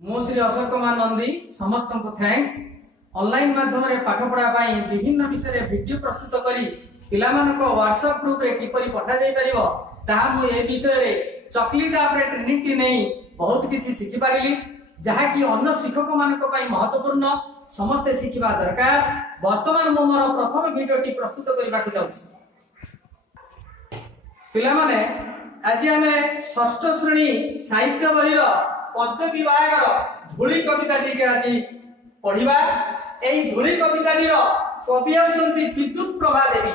मु श्री अशोक कुमार नंदी समस्त को थैंक्स। ऑनलाइन माध्यम रे पाठ पढ़ा पाई विभिन्न विषय रे वीडियो प्रस्तुत करी पिला मानको व्हाट्सएप ग्रुप रे किपरि पठा जाई परिबो ताहा मु ए विषय रे चॉकलेट आप रे ट्रेनिंग नहीं बहुत किछि सिखि पारिली जहा कि अन्य शिक्षक मानको पाई महत्वपूर्ण समस्त शिखिबा दरकार। वर्तमान मु मोर प्रथम वीडियो टी प्रस्तुत करबा के जाउछि। पिला माने आज हमें षष्ठ श्रेणी साहित्य बही पद्य विभाग धूली कविता टी आज पढ़िबा। एई धूली कविता टी कवि होउछन्ती विद्युत प्रभा देवी।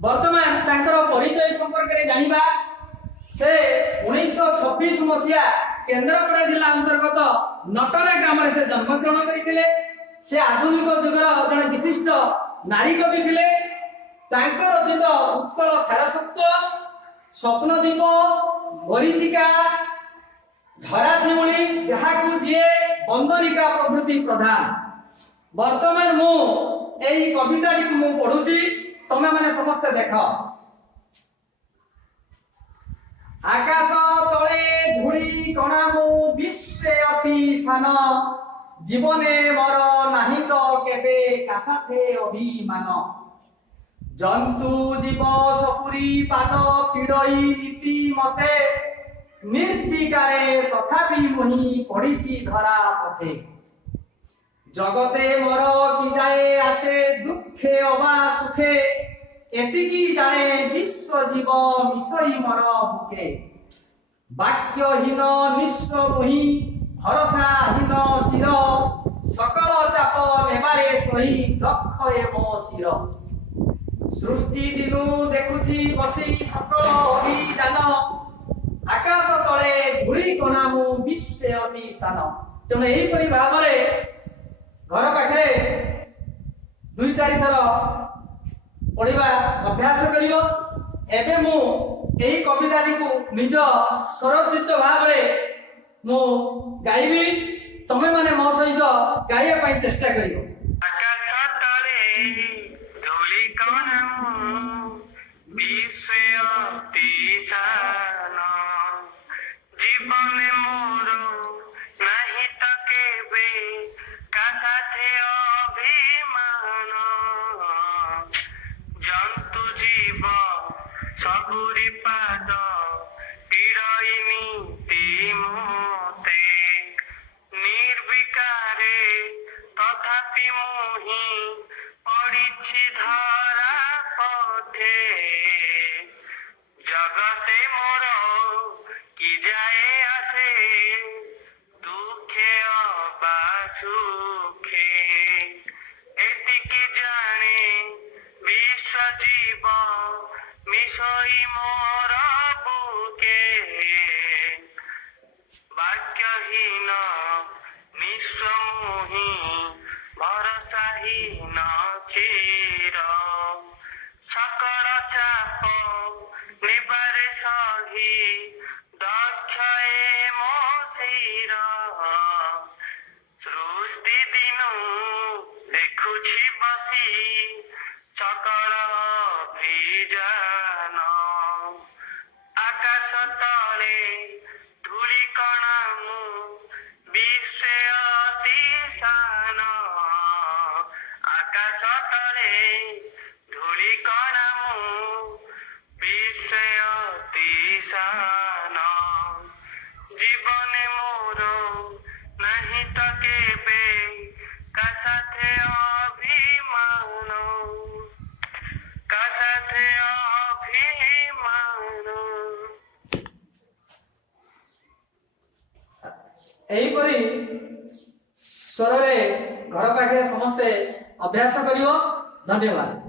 वर्तमान तांकर परिचय संपर्क रे जानिबा। से 1926 मसिया केंद्रापड़ा जिला अंतर्गत नटरा ग्राम रे से जन्म ग्रहण करिथिले। से आधुनिक युगर जने विशिष्ट नारी कवि थिले। तांकर रचित उत्कल सारस्वत, स्वप्नदीप, मरीचिका, झरा शिमुली जहाकू जिए बंदरिका प्रभृति प्रधान। वर्तमान मु एई कविता टी मु पढुची तमे माने समस्त देख। आकाश तले धूली कणा मु विश्वे अति सान, जीवने मोर नाही तो केबे कासाथे अभिमान। जंतु जीव सपुरी पाद पीड़ई नीति मते, निर्विकारे तथापि मुहि पड़िछि धरा पथे। जगते मोर कि जाए आसे दुखे अबा सुखे, एतिकी जाने विश्व जीव मिसई मोर बुके। वाक्यहीन निस्व मुहि भरसाहीन चिर, सकल चाप नेबारे सही दक्ष ए मो शिर। सृष्टि दिनु देखुछि बसी सकल अभिजान, आकाश तले धूली कणा मु विश्वे अति सान। तेणु एहिपरि भाव घर पाखे 2-4 थर पढ़िबा अभ्यास करियो। एबे मु एही कविताटी को निज स्वरचित भाव मु गाइबी। तमे माने मो सहित गाइया पई चेष्टा करियो। आकाश तले धूली कणा मु विश्वे अति सान, जीवने मोर नाही तो केबे कासाथे अभिमान। जंतु जीव सबुरी पाद पीड़ई नीति मोते, निर्विकारे तथापि मुहि पड़िछि धरा पथे। जगते मोर कि जाए आसे दुखे अबा सुखे, एतिकी जाने विश्व जीव मिसई मोर बुके। वाक्यहीन निस्व मुहि भरसाहीन चिर, सकल चाप नेबारे सही दक्ष ए मो शिर। सृष्टि दिनु देखुछि बसी सकल अभिजान, आकाश तले धूली कणा मु विश्वे अति सान। आकाश तले धूली कणा मु विश्वे अति सान, जीवने मोर नाही तो केबे कासाथे अभिमान। कासाथे अभिमान। एहिपरि स्वर रे घर पाखे समस्ते अभ्यास करियो। धन्यवाद।